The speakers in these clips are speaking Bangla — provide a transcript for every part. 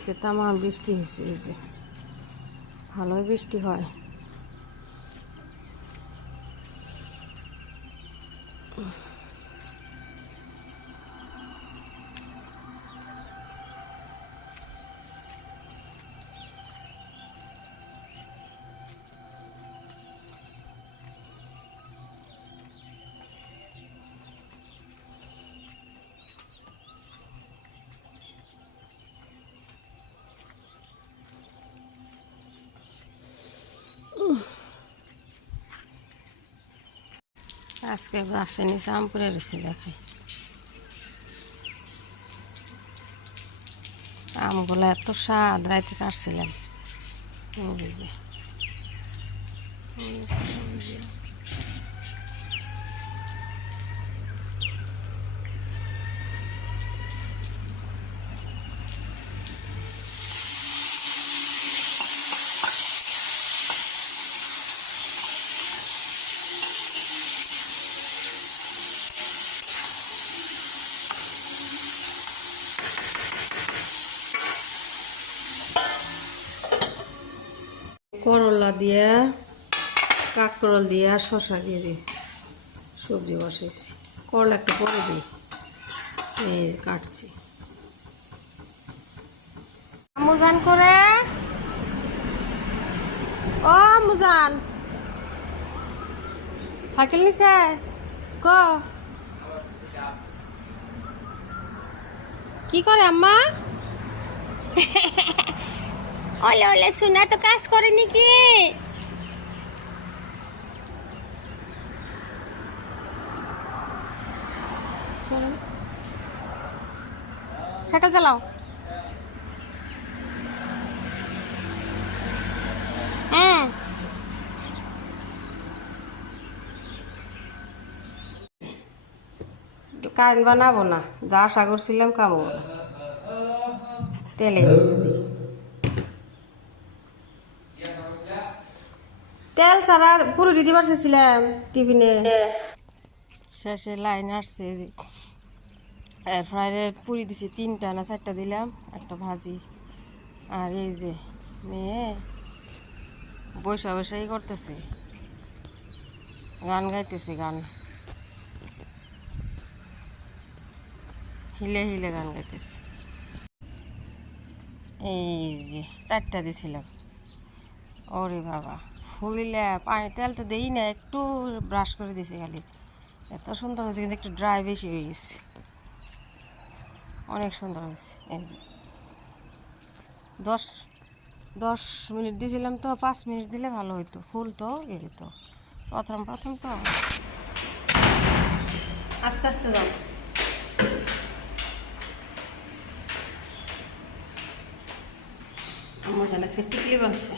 রাতে তামাম বৃষ্টি হয়েছে, এই যে ভালোই বৃষ্টি হয়। আজকে গাছে নিচে আম পড়ে রয়েছে, দেখাই আমগুলো এত স্বাদ, রাইতে কাটছিলাম। করলা দিয়ে, কাঁকরোল দিয়ে আর শশা দিয়ে দিই সবজি বসাইছি। করলা একটু পরে দিই, এই কাটছি। মুজান করে, ও মুজান সাইকেল নিছে ক কি করে আম্মা? ওলে ওলে শুনা তো কাজ করে নাকি? সাইকেল চালাও। কারেন্ট বানাবো না, যা আশা করছিলাম কামবো না, তেলে যদি তেল ছাড়া পুরো দিতে পারছিলাম টিফিনে। শেষে লাইন আসছে, যে এয়ার ফ্রায়ারে পুরি দিছি 3টা না 4টা দিলাম, একটা ভাজি। আর এই যে মেয়ে বৈশা বৈশাই করতেছে, গান গাইতেছে, গান হিলে হিলে গান গাইতেছে। এই যে 4টা দিছিলাম, ওরে বাবা ফুলিলে পানি তেল তো দেই না, একটু ব্রাশ করে দিছি খালি, এত সুন্দর হয়েছে, কিন্তু একটু ড্রাই বেশি হয়ে গেছে, অনেক সুন্দর হয়েছে। এই যে 10 মিনিট দিয়েছিলাম, তো 5 মিনিট দিলে ভালো হইতো, ফুল তো এ হইতো, প্রথম প্রথম তো। আস্তে আস্তে যাও। আমার জানা সে টিকলি বানছে।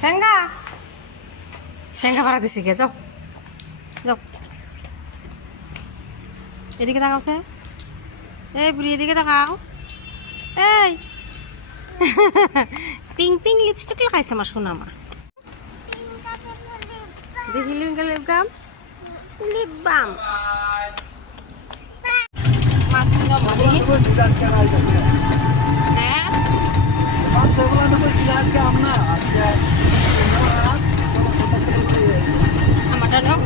সেঙ্গা সেঙ্গা ভাড়া দিছি গে, যাও যাও, এদিকে তাকাও সে, এই বুড়ি এদিকে তাকাও, এই পিং পিং লিপস্টিক লাগাইছে আমার সোনামা, দেখি লিপ বাম, লিপ বাম মাছ কিনা দেখি। হ্যাঁ আমারটা নাও।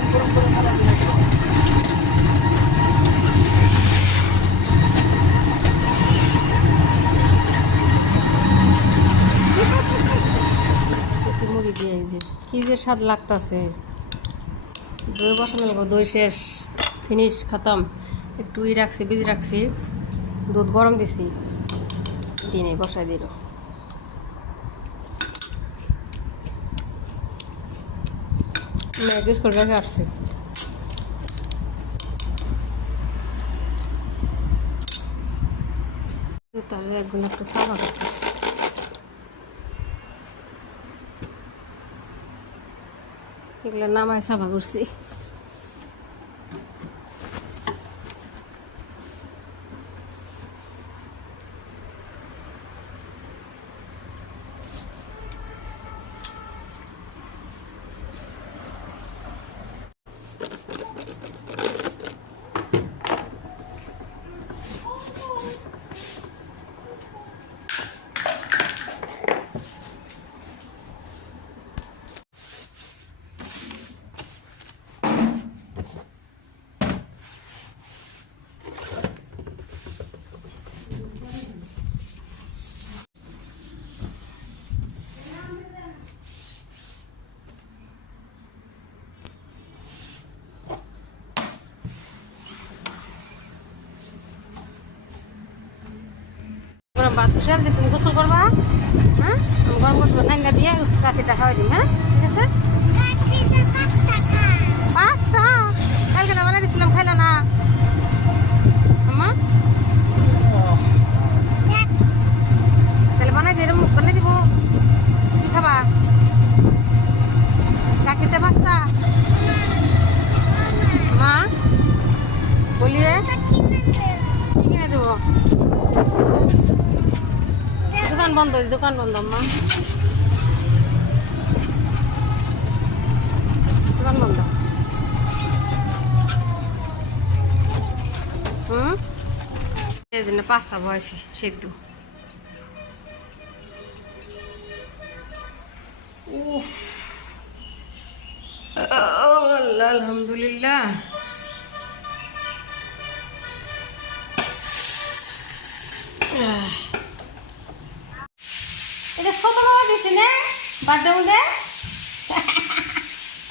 মুড়ি দিয়ে যে কি যে স্বাদ লাগতেছে, দই বসানো লাগবো, দই শেষ, ফিনিশ খতম। একটু রাখছি, বীজ রাখছি, দুধ গরম দিছি, দিনে বসাই দিল। ম্যাগি করে রেখে আসছি, তাহলে একগুলো একটু সাফা করতেছি। এগুলো নামায় সাফা করছি। বাথরুমে যে তুমি গোসল করবা, হ্যাঁ আমি গরম করবো নাঙ্গা দিয়ে কাকিটা খাওয়াই দিই, হ্যাঁ ঠিক আছে। 5টা কালকে না বানাই দিছিলাম, খাইলা না আম্মা? তাহলে বানাই দিয়ে বানাই দিব, কি খাবা? কাকিতে 5টা মা বলিয়ে কি কিনে দেবো? দোকান বন্ধ, দোকান বন্ধ আম্মা, দোকান বন্ধ। এই জন্য 5টা বয়সে সেদ্ধ। আলহামদুলিল্লাহ। এটা ছোট মামা দিছে না বার্থডে মধ্যে,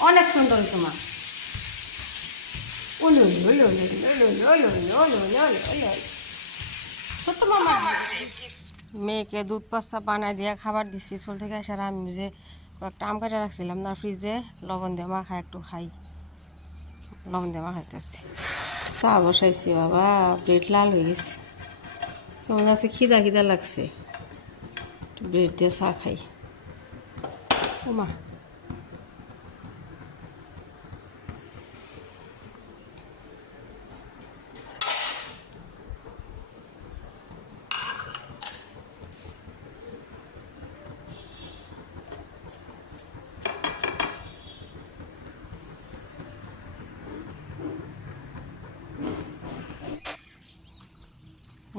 অনেক সুন্দর হয়েছে মা। ওলি ওলি ওলি ওলি ওলি ওলি ওলি ওলি ওলি ওলি ওলি ওলি ওলি ছোট মামা। মেয়েকে দুধ পাস্তা বানাই দিয়ে খাবার দিচ্ছি স্কুল থেকে আসার। আমি যে কয়েকটা আম কাটা রাখছিলাম না ফ্রিজে, লবণ দিয়ে মাখা একটু খাই, লবণ দিয়ে মাখাইতেছি। চা বসাইছি বাবা, প্লেট লাল হয়ে গেছে, কেমন আছে, খিদা খিদা লাগছে, একটু ব্রেড দিয়ে চা খাই। ওমা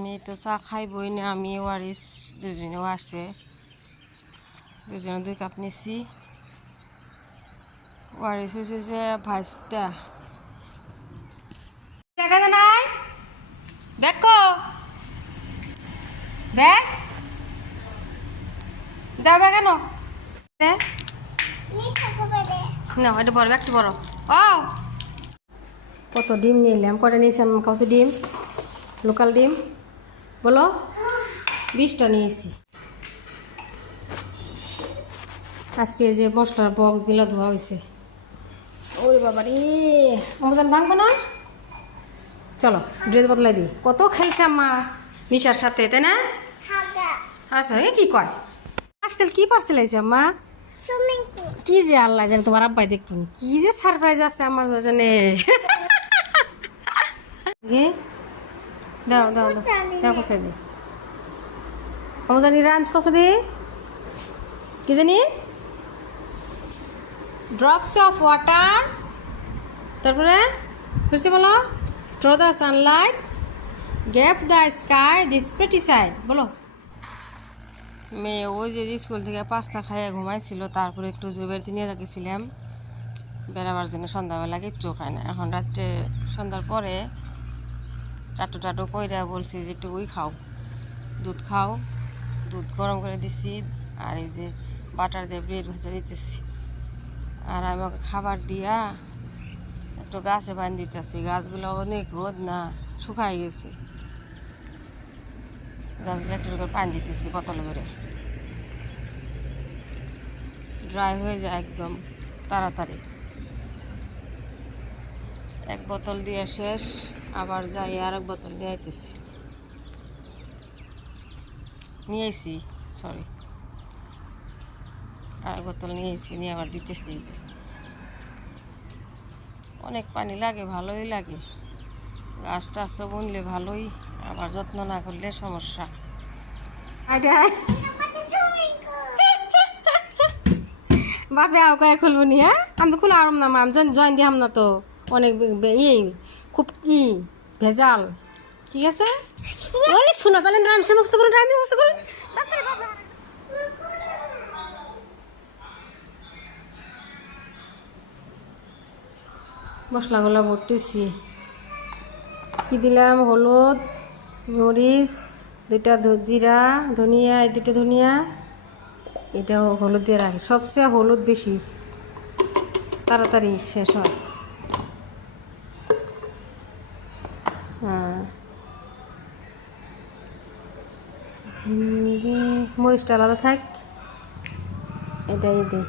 মেয়ে তো চা খাইবই না, আমি ওয়ারিস দুজনেও আসছে, দুজনে 2 কাপ নিচ্ছি। ওয়ারিস হয়েছে যে 5টা টাকা নাই, ব্যাগ কো ব্যাগ দাও, ব্যাগ কেন না, এটা বড় ব্যাগটা বড়। ও কত ডিম নিলাম, কটা নিয়েছিলাম কাছে ডিম, লোকাল ডিম বলো, 20টা নিয়েছি। আজকে যে মশলার বক্সগুলো ধোয়া হয়েছে, ওরে বাবা রে, আমাদের ভাঙবো না, চলো ড্রেস বদলাই দিই। কত খেলছে আম্মা নিশার সাথে, তাই না? আচ্ছা এ কি কয় পার্সেল, কি পার্সেল আছে আম্মা? কি যে আল্লাহ জানে, তোমার আব্বাই দেখুন কি যে সারপ্রাইজ আছে আমার জানে। দাও দাও দাও দাও, কষে দি আমার জানি রামস, কষে দি কি জানি, ড্রপস অফ ওয়াটার, তারপরে বুঝছি বলো, through the sunlight, gap the sky this pretty side, বলো। মেয়ে ওই যে স্কুল থেকে 5টা খাইয়ে ঘুমাইছিল, তারপরে একটু জুবেরতে নিয়ে গেছিলাম বেড়াবার জন্য, সন্ধ্যাবেলা কিচ্ছু খায় না। এখন রাত্রে সন্ধ্যার পরে চাটু টাটু কইরা বলছি যে একটু ওই খাও, দুধ খাও, দুধ গরম করে দিচ্ছি, আর এই যে বাটার দিয়ে ব্রেড ভেজে দিতেছি, আর আমি ওকে খাবার দিয়া একটু গাছে বাঁধ দিতেছি। গাছগুলো অনেক রোদ না, শুকাই গেছে, গাছগুলো একটু করে পানি দিতেছি বোতল করে, ড্রাই হয়ে যায় একদম তাড়াতাড়ি। 1 বোতল দিয়ে শেষ, আবার যাই আর 1 বোতল দিয়ে আইতেছি, নিয়ে আইসি, সরি আর 1 বোতল নিয়ে আইসি, নিয়ে আবার দিতেছি। এই যে অনেক পানি লাগে, ভালোই লাগে, গাছ টাছ তো বুনলে ভালোই, আবার যত্ন না করলে সমস্যা। বাপে আও কয়ে খুলবো নি, হ্যাঁ আমি তো খোলা আরাম না, আমি জয়েন দিলাম না তো, অনেক খুব ই ভেজাল, ঠিক আছে। ওই শোনা তাহলে রাম সমস্ত করুন, রাম সমস্ত করুন, মশলাগুলো ভরতেছি, কি দিলাম, হলুদ, মরিচ, 2টা জিরা, ধনিয়া, 2টা ধনিয়া, এটাও হলুদ দিয়ে রাখি, সবচেয়ে হলুদ বেশি, তাড়াতাড়ি শেষ হয়। হ্যাঁ চিনি মরিচটা আলাদা থাক, এটাই দে।